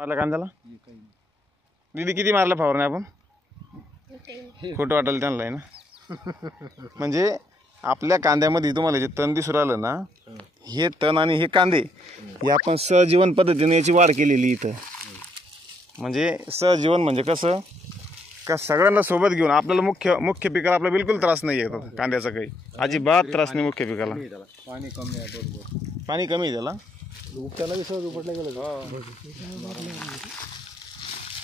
मारला कांद्याला दीदी किती मारला फवारणी आपण खोटं वाटेल त्यांना आहे ना म्हणजे आपल्या कांद्यामध्ये तुम्हाला जे तण दिसून राहिलं ना हे तण आणि हे कांदे हे आपण सहजीवन पद्धतीने याची वाढ केलेली इथं म्हणजे सहजीवन म्हणजे कसं का सगळ्यांना सोबत घेऊन आपल्याला मुख्य पिकाला आपला बिलकुल त्रास नाही आहे कांद्याचा काही अजिबात त्रास नाही मुख्य पिकाला पाणी कमी आहे बरोबर पाणी कमी आहे त्याला उपटायला सहज उपटलं गेलं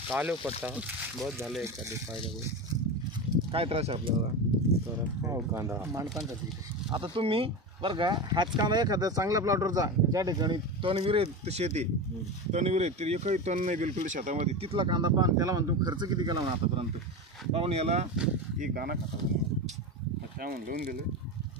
काल उपटता बहुत झाले एखादी फायदा काय त्रास आहे आपल्याला कांदा माणसांसाठी आता तुम्ही बरं का हाच कांदा एखाद्या चांगल्या प्लॉटवर जा ज्या ठिकाणी तणवीर आहे शेती तणवीर आहे ते एकही तण नाही बिलकुल शेतामध्ये तिथला कांदा पाहून त्याला म्हणतो खर्च किती केला म्हणा आतापर्यंत पाहून याला ही गाणं खाता काय म्हणून लिहून दिलं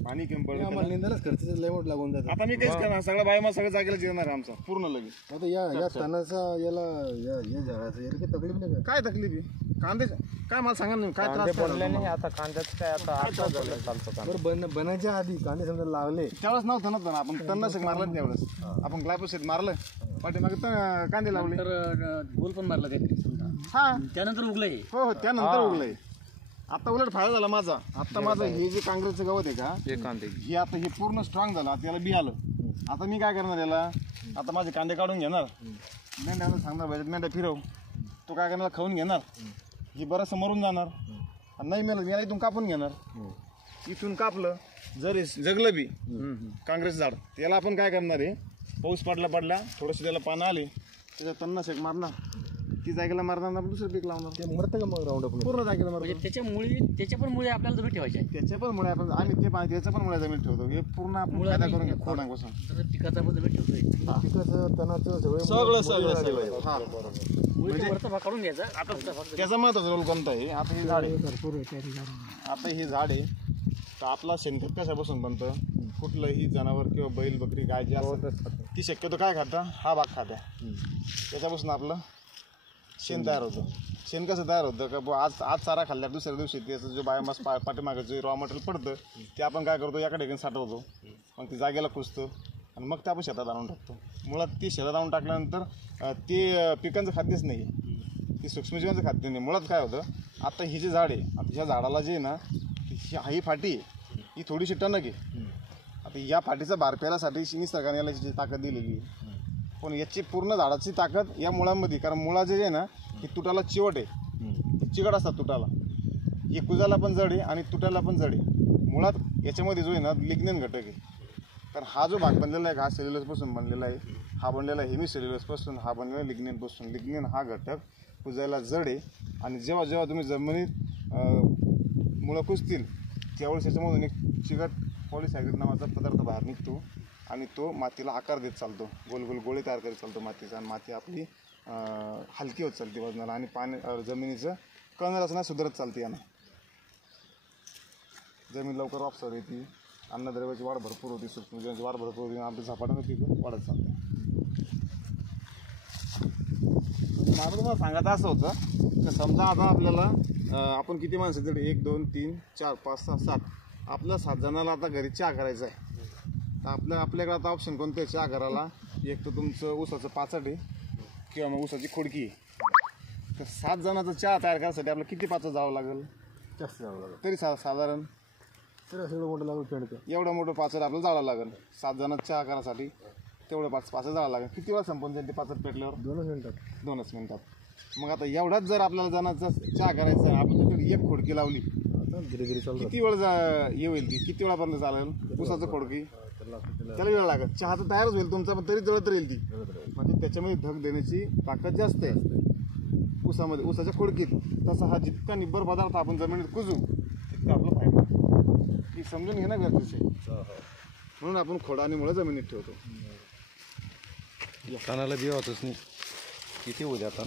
पाणी कमी पडलं निंदालाच खर्च लय मोठ लागून जातं आता मी काहीच करणार सगळं बायमा सगळं जागेला जिरणार आहे आमचा पूर्ण लगेच आता या स्थानाचा याला या झाडाचं याला काही तकलीफ नाही काय तकलीफ आहे कांदे काय मला सांगा नाही काय त्रास पडले नाही आता कांद्याचं काय आता चालतं बरं बनायच्या आधी कांदे समजा लावले त्यावेळेस नव्हतं ना आपण तणनाशक मारलं त्यावेळेस आपण ग्लायफोसेट मारलं पाठीमागे कांदे लावले तर गोल पण मारला हा त्यानंतर उगलंय हो त्यानंतर उगलंय आता उलट फायदा झाला माझा आता माझं हे जे काँग्रेसचं गवत आहे का हे आता हे पूर्ण स्ट्रॉंग झालं आता याला बी आलं आता मी काय करणार याला आता माझे कांदे काढून घेणार मेंढ्याला सांगणार पाहिजे मेंढ्या फिरव तो काय करणार खाऊन घेणार ही बरंचसं मरून जाणार नाही मेलं मी इथून कापून घेणार इथून कापलं जरी जगलं बी काँग्रेस झाड त्याला आपण काय करणार आहे पाऊस पडला थोडंसं त्याला पानं आले त्याच्या तणनाशक मारणार ती जागेला मारणार आपण दुसरं पीक लावणार ते मरतं का मग राऊंड पूर्ण जागेला मारतो त्याच्या पण मुळे आपल्याला जमीन ठेवायचे त्याच्या पण मुळे आपण आम्ही ते त्याच्या पण मुळे जमीन ठेवतो हे पूर्ण आपण फायदा करून घेतो खोडांपासून पिकाचा पण जमीन ठेवतोय पिकाचं तणाचं सगळं हा वरचा भाग काढून घ्यायचा आता त्याचा महत्वाचा रोल कोणता आहे आता हे झाड आहे आता हे झाड आहे तर आपला शेणखत कशापासून बनतं कुठलंही जनावर किंवा बैल बकरी गाय जी असतात ती शक्यतो काय खाता हा भाग खात्या त्याच्यापासून आपलं शेण तयार होतं शेण कसं तयार होतं का आज चारा खाल्ल्यावर दुसऱ्या दिवशी त्याचं जो बायोमास पाठीमागं जे रॉ मटेरियल पडतं ते आपण काय करतो एका ठिकाणी साठवतो मग ती जागेला पुसतो आणि मग ते आपण शेतात आणून टाकतो मुळात ती शेतात आणून टाकल्यानंतर ते पिकांचं खाद्यच नाही ती सूक्ष्मजीवांचं खाद्य नाही मुळात काय होतं आता ही जे झाड आहे आता ह्या झाडाला जे आहे ना ही फाटी आहे ही थोडीशी टणक आहे आता या फाटीचा भार पेरासाठी निसर्गाने याला जी ताकद दिलेली आहे पण याची पूर्ण झाडाची ताकद या मुळांमध्ये कारण मुळा जे आहे ना ही तुटाला चिवट आहे चिकट असतात तुटाला ही कुजाला पण जड आहे आणि तुटाला पण जड आहे मुळात याच्यामध्ये जो आहे ना लिग्नेन घटक आहे कारण हा जो भाग बनलेला आहे हा सेल्युलोजपासून बनलेला आहे हा बनलेला आहे हेमी सेल्युलोजपासून हा बनलेला लिग्नेनपासून लिग्नेन हा घटक कुजायला जड आहे आणि जेव्हा तुम्ही जमिनीत मुळं कुजतील त्यावेळेस याच्यामधून एक चिकट पॉलिसॅकराइड नावाचा पदार्थ बाहेर निघतो आणि तो मातीला आकार देत चालतो गोल गोल गोळे तयार करत चालतो मातीचा आणि माती आपली हलकी होत चालते वजनाला आणि जमिनीचं कण रचना सुधारत चालते यानं जमीन लवकर वापसर येते अन्नद्रव्याची वाढ भरपूर होती सूक्ष्मजीवांची वाढ भरपूर होती आणि आपली झपाट्यानं पीक वाढत चालते माझं तुम्हाला सांगायचं असं होतं की समजा आता आपल्याला आपण किती माणसं तरी 1 2 3 4 5 6 7 आपल्या 7 जणाला आता घरी चहा करायचा आहे तर आपल्याकडे आता ऑप्शन कोणते चहा करायला एक तर तुमचं ऊसाचं पाचट आहे किंवा मग ऊसाची खोडकी आहे तर 7 जणांचा चहा तयार करायसाठी आपल्याला किती पाचट जावं लागेल जास्त जावं लागेल तरी साधारण एवढं मोठं लागेल पेंडकं एवढं मोठं पाचट आपल्याला जावं लागेल 7 जणांचा चहा करायसाठी तेवढं पाचट जावं लागेल किती वेळा संपून जाईल ते पाचट पेटल्यावर 2 मिनिटात मग आता एवढाच जर आपल्याला जणांचा चहा करायचा आपण त्याच्याकडे एक खोडकी लावली धीरे चालू किती वेळ हे होईल ती किती वेळापर्यंत चालेल ऊसाचं खोडकी त्याला वेळ लागत चहा तर तयारच होईल तुमचा पण तरी जळत राहील ती म्हणजे त्याच्यामध्ये धग देण्याची ताकद जास्त आहे ऊसामध्ये ऊसाच्या खोडकीत तसा हा जितका निब्बर पदार्थ आपण जमिनीत कुजू तितका आपला फायदा ही समजून घेणं गरजेचं आहे म्हणून आपण खोडा आणि मुळं जमिनीत ठेवतो कानाला बी होतच नाही किती होऊ द्या आता